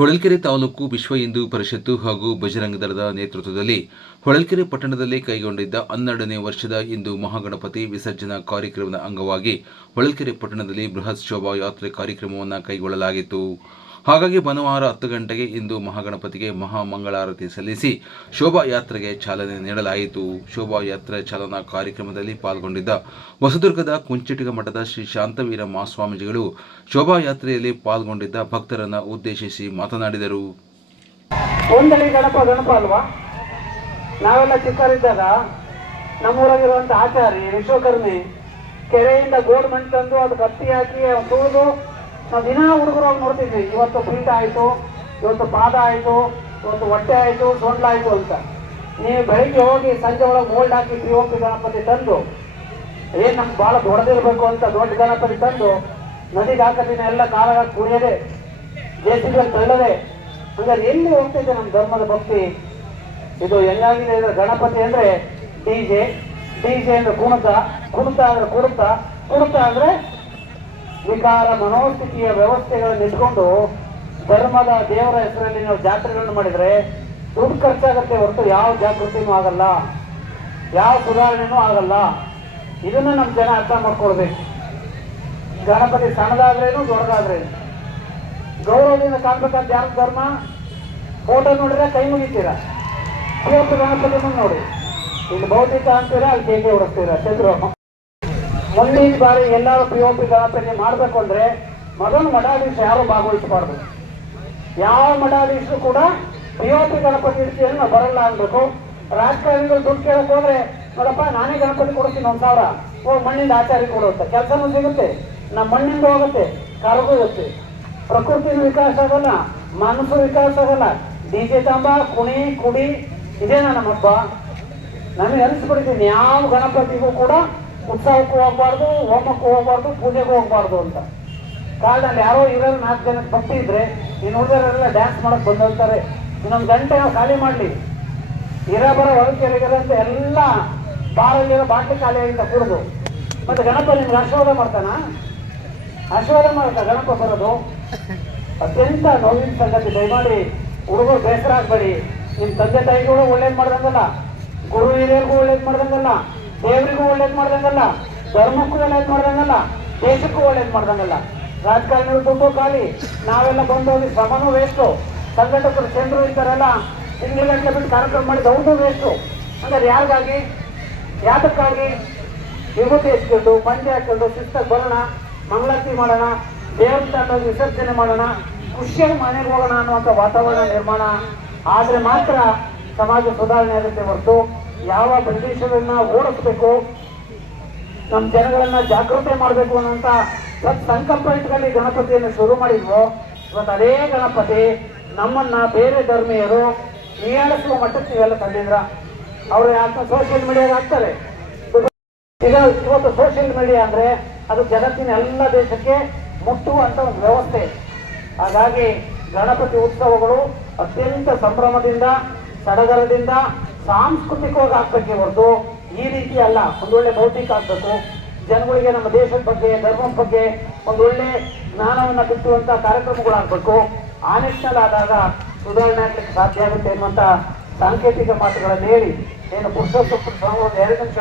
ಹೊಳಲ್ಕೆರೆ ತಾಲೂಕು ವಿಶ್ವ ಹಿಂದೂ ಪರಿಷತ್ತು ಹಾಗೂ ಬಜರಂಗ ದಳದ ನೇತೃತ್ವದಲ್ಲಿ ಹೊಳಲ್ಕೆರೆ ಪಟ್ಟಣದಲ್ಲಿ ಕೈಗೊಂಡಿದ್ದ 12ನೇ ವರ್ಷದ ಹಿಂದೂ ಮಹಾಗಣಪತಿ ವಿಸರ್ಜನಾ ಕಾರ್ಯಕ್ರಮದ ಅಂಗವಾಗಿ ಹೊಳಲ್ಕೆರೆ ಪಟ್ಟಣದಲ್ಲಿ ಬೃಹತ್ ಶೋಭಾಯಾತ್ರೆ ಕಾರ್ಯಕ್ರಮವನ್ನು ಕೈಗೊಳ್ಳಲಾಗಿತ್ತು. ಹಾಗಾಗಿ ಭಾನುವಾರ 10 ಗಂಟೆಗೆ ಹಿಂದೂ ಮಹಾಗಣಪತಿಗೆ ಮಹಾಮಂಗಳಾರತಿ ಸಲ್ಲಿಸಿ ಶೋಭಾಯಾತ್ರೆಗೆ ಚಾಲನೆ ನೀಡಲಾಯಿತು. ಶೋಭಾಯಾತ್ರೆ ಚಾಲನಾ ಕಾರ್ಯಕ್ರಮದಲ್ಲಿ ಪಾಲ್ಗೊಂಡಿದ್ದ ಹೊಸದುರ್ಗದ ಕುಂಚಿಟಿಗ ಮಠದ ಶ್ರೀ ಶಾಂತವೀರ ಮಹಾಸ್ವಾಮೀಜಿಗಳು ಶೋಭಾಯಾತ್ರೆಯಲ್ಲಿ ಪಾಲ್ಗೊಂಡಿದ್ದ ಭಕ್ತರನ್ನು ಉದ್ದೇಶಿಸಿ ಮಾತನಾಡಿದರು. ಒಂದಲಿ ಗಣಪ ಅಲ್ವಾ, ನಾವೆಲ್ಲ ಚಿಕ್ಕರಿದ್ದಾಗ ನಮ್ಮೂರಾಗಿರುವಂಥ ಆಚಾರಿ ವಿಶ್ವಕರ್ಮಿ ಕೆರೆಯಿಂದ ಗೋರ್ಮೆಂಟ್ ತಂದು ಅದಕ್ಕೆ ಹತ್ತಿ ಹಾಕಿ ತುಳಿದು ನಾವು ದಿನ ಹುಡುಗರಾಗಿ ನೋಡ್ತಿದ್ವಿ. ಇವತ್ತು ಪೀಠ ಆಯಿತು, ಇವತ್ತು ಪಾದ ಆಯಿತು, ಇವತ್ತು ಹೊಟ್ಟೆ ಆಯಿತು, ಸೊಂಡ್ಲಾಯಿತು ಅಂತ. ನೀವು ಬೆಳಿಗ್ಗೆ ಹೋಗಿ ಸಂಜೆ ಒಳಗೆ ಮೋಲ್ಡ್ ಹಾಕಿ POP ಗಣಪತಿ ತಂದು ಏನು ನಮ್ಗೆ ಭಾಳ ದೊಡ್ಡದಿರಬೇಕು ಅಂತ ದೊಡ್ಡ ಗಣಪತಿ ತಂದು ನದಿಗೆ ಹಾಕೋದಿನ ಎಲ್ಲ ಕಾಲಾಗ ಕುಡಿಯೋದೆ, JCB ತಳ್ಳದೆ. ಹಂಗಾರೆ ಎಲ್ಲಿ ಹೋಗ್ತಿದ್ದೆ ನಮ್ಮ ಧರ್ಮದ ಭಕ್ತಿ? ಇದು ಹೆಂಗಾಗಿದೆ ಅಂದರೆ ಗಣಪತಿ ಅಂದರೆ DJ ಅಂದರೆ ಕುಣಿತ ಅಂದರೆ ಕುಣಿತ ಅಂದರೆ ವಿಕಾರ ಮನೋಸ್ಥಿತಿಯ ವ್ಯವಸ್ಥೆಗಳನ್ನು ಇಟ್ಕೊಂಡು ಧರ್ಮದ ದೇವರ ಹೆಸರಲ್ಲಿ ನಾವು ಜಾತ್ರೆಗಳನ್ನು ಮಾಡಿದರೆ ದುಡ್ಡು ಖರ್ಚಾಗತ್ತೆ ಹೊರತು ಯಾವ ಜಾಗೃತಿನೂ ಆಗಲ್ಲ, ಯಾವ ಸುಧಾರಣೆನೂ ಆಗಲ್ಲ. ಇದನ್ನು ನಮ್ಮ ಜನ ಅರ್ಥ ಮಾಡ್ಕೊಳ್ಬೇಕು. ಗಣಪತಿ ಸಣ್ಣದಾದ್ರೇನು ದೊಡ್ಡದಾದ್ರೇನು ಗೌರವದಿಂದ ಕಾಣ್ಬೇಕಂತ ಯಾರ ಧರ್ಮ? ಫೋಟೋ ನೋಡಿದ್ರೆ ಕೈ ಮುಗಿತೀರಾ, POP ಗಣಪತಿ ನೋಡಿ, ಇಲ್ಲಿ ಭೌತಿಕ ಅಂತೀರಾ, ಅಲ್ಲಿ ಕೇಕೆ ಹೊಡಿಸ್ತೀರಾ ಚಂದ್ರು. ಮುಂದಿನ ಬಾರಿ ಎಲ್ಲರೂ POP ಗಣಪತಿ ಮಾಡಬೇಕು ಅಂದರೆ ಮೊದಲು ಮಠಾಧೀಶ ಯಾರು ಭಾಗವಹಿಸಬಾರ್ದು. ಯಾವ ಮಠಾಧೀಶರು ಕೂಡ POP ಗಣಪತಿ ಇಡ್ತೀವಿ ನಾವು ಬರಲ್ಲ ಅನ್ಬೇಕು. ರಾಜಕಾರಣಿಗಳು ದುಡ್ಡು ಕೇಳಕ್ಕೆ ಹೋದ್ರೆ ನೋಡಪ್ಪ ನಾನೇ ಗಣಪತಿ ಕೊಡ್ತೀನಿ 1,000 ಹೋಗಿ ಮಣ್ಣಿಂದ ಆಚಾರ್ಯ ಕೊಡುತ್ತೆ, ಕೆಲಸನೂ ಸಿಗುತ್ತೆ, ನಮ್ಮ ಮಣ್ಣಿಂದ ಹೋಗುತ್ತೆ, ಕರಗೂ ಇರುತ್ತೆ. ಪ್ರಕೃತಿನ ವಿಕಾಸ ಆಗಲ್ಲ, ಮನಸ್ಸು ವಿಕಾಸ ಆಗಲ್ಲ. DJ ತಾಂಬ ಕುಡಿ ಇದೇನ ನಮ್ಮಪ್ಪ. ನನಗೆ ಅನಿಸ್ಬಿಡ್ತೀನಿ ಯಾವ ಗಣಪತಿಗೂ ಕೂಡ ಉತ್ಸವಕ್ಕೂ ಹೋಗ್ಬಾರ್ದು, ಹೋಮಕ್ಕೂ ಹೋಗ್ಬಾರ್ದು, ಪೂಜೆಗೂ ಹೋಗ್ಬಾರ್ದು ಅಂತ. ಕಾಲದಲ್ಲಿ ಯಾರೋ ಇರೋರು 4 ಜನಕ್ಕೆ ಭಕ್ತಿ ಇದ್ರೆ ಇನ್ನು ಉಳಿದವರೆಲ್ಲ ಡ್ಯಾನ್ಸ್ ಮಾಡಕ್ಕೆ ಬಂದಿರ್ತಾರೆ. ಇನ್ನೊಂದು ಗಂಟೆ ಖಾಲಿ ಮಾಡಲಿ, ಬರೋ ಹೊಳಲ್ಕೆರೆಗೆ ಅಂತ ಎಲ್ಲ ಬಾರಲ್ಲಿರೋ ಬಾಟ್ಲಿ ಖಾಲಿಯಾಗಿಂದ ಕುಡಿದು ಮತ್ತೆ ಗಣಪ ನಿಮ್ಗೆ ಆಶೀರ್ವಾದ ಮಾಡ್ತಾನ? ಆಶೀರ್ವಾದ ಮಾಡ್ತಾ ಗಣಪ ಬರೋದು ಅತ್ಯಂತ ನೋವಿನ ಸಂಗತಿ. ದಯಮಾಡಿ ಹುಡುಗರು ಬೇಸರ ಆಗಬೇಡಿ. ನಿಮ್ಮ ತಂದೆ ತಾಯಿಗಳು ಒಳ್ಳೇದು ಮಾಡ್ದಂಗಲ್ಲ, ಗುರು ಹಿರಿಯರಿಗೂ ಒಳ್ಳೇದು ಮಾಡ್ದಂಗಲ್ಲ, ದೇವರಿಗೂ ಒಳ್ಳೇದು ಮಾಡ್ದಂಗಲ್ಲ, ಧರ್ಮಕ್ಕೂ ಒಳ್ಳೇದು ಮಾಡ್ದಂಗಲ್ಲ, ದೇಶಕ್ಕೂ ಒಳ್ಳೇದು ಮಾಡ್ದಂಗಲ್ಲ. ರಾಜಕಾರಣಿಗಳು ದುಡ್ಡು ಖಾಲಿ, ನಾವೆಲ್ಲ ಬಂದೋಗಿ ಶ್ರಮನೂ ವೇಸ್ಟು. ಸಂಘಟಕರು ಚಂದ್ರು ಇದ್ದಾರೆಲ್ಲ ತಿಂಗಳಿಗಟ್ಟಲೆ ಬಿಟ್ಟು ಕಾರ್ಯಕ್ರಮ ಮಾಡಿದ ಅವ್ರದ್ದು ವೇಸ್ಟು. ಹಂಗಾರೆ ಯಾರಿಗಾಗಿ, ಯಾತಕ್ಕಾಗಿ? ವಿಭೂತಿ ಹಚ್ಕೊಂಡು ಪಂಚೆ ಹಾಕೊಂಡು ಶಿಸ್ತಾಗಿ ಬರೋಣ, ಮಂಗಳಾರತಿ ಮಾಡೋಣ, ದೇವ್ರ ತಂಡೋಗಿ ವಿಸರ್ಜನೆ ಮಾಡೋಣ, ಖುಷಿಯಾಗಿ ಮನೆಗೆ ಹೋಗೋಣ ಅನ್ನುವಂಥ ವಾತಾವರಣ ನಿರ್ಮಾಣ ಆದರೆ ಮಾತ್ರ ಸಮಾಜ ಸುಧಾರಣೆ ಆಗುತ್ತೆ ಹೊರತು ಯಾವ ಪ್ರದೇಶಗಳನ್ನ ಓಡಿಸ್ಬೇಕು, ನಮ್ಮ ಜನಗಳನ್ನ ಜಾಗೃತಿ ಮಾಡಬೇಕು ಅನ್ನೋಂಥ ಸಂಕಲ್ಪ ಇಟ್ಕೊಂಡು ಗಣಪತಿಯನ್ನು ಶುರು ಮಾಡಿದ್ವು. ಇವತ್ತು ಅದೇ ಗಣಪತಿ ನಮ್ಮನ್ನ ಬೇರೆ ಧರ್ಮೀಯರು ಹೀಯಾಳಿಸುವ ಮಟ್ಟಕ್ಕೆ ಇವೆಲ್ಲ ತಂದಿದ್ರ. ಅವರು ಯಾಕೆ ಸೋಷಿಯಲ್ ಮೀಡಿಯಾಗೆ ಹಾಕ್ತಾರೆ. ಇವತ್ತು ಸೋಷಿಯಲ್ ಮೀಡಿಯಾ ಅಂದರೆ ಅದು ಜಗತ್ತಿನ ಎಲ್ಲ ದೇಶಕ್ಕೆ ಮುಟ್ಟುವಂಥ ಒಂದು ವ್ಯವಸ್ಥೆ. ಹಾಗಾಗಿ ಗಣಪತಿ ಉತ್ಸವಗಳು ಅತ್ಯಂತ ಸಂಭ್ರಮದಿಂದ ಸಡಗರದಿಂದ ಸಾಂಸ್ಕೃತಿಕವಾಗಿ ಆಗ್ಬೇಕೆ ಹೊರತು ಈ ರೀತಿ ಅಲ್ಲ. ಒಂದೊಳ್ಳೆ ಭೌತಿಕ ಆಗ್ಬೇಕು. ಜನಗಳಿಗೆ ನಮ್ಮ ದೇಶದ ಬಗ್ಗೆ, ಧರ್ಮದ ಬಗ್ಗೆ ಒಂದೊಳ್ಳೆ ಜ್ಞಾನವನ್ನು ಬಿತ್ತುವಂಥ ಕಾರ್ಯಕ್ರಮಗಳಾಗಬೇಕು. ಆ ನಿಟ್ಟಿನಲ್ಲಿ ಆದಾಗ ಸುಧಾರಣೆ ಆಗಲಿಕ್ಕೆ ಸಾಧ್ಯ ಆಗುತ್ತೆ ಎನ್ನುವಂಥ ಸಾಂಕೇತಿಕ ಮಾತುಗಳನ್ನು ಹೇಳಿ ಏನು ಪುರುಷೋತ್ತಮ 2 ನಿಮಿಷ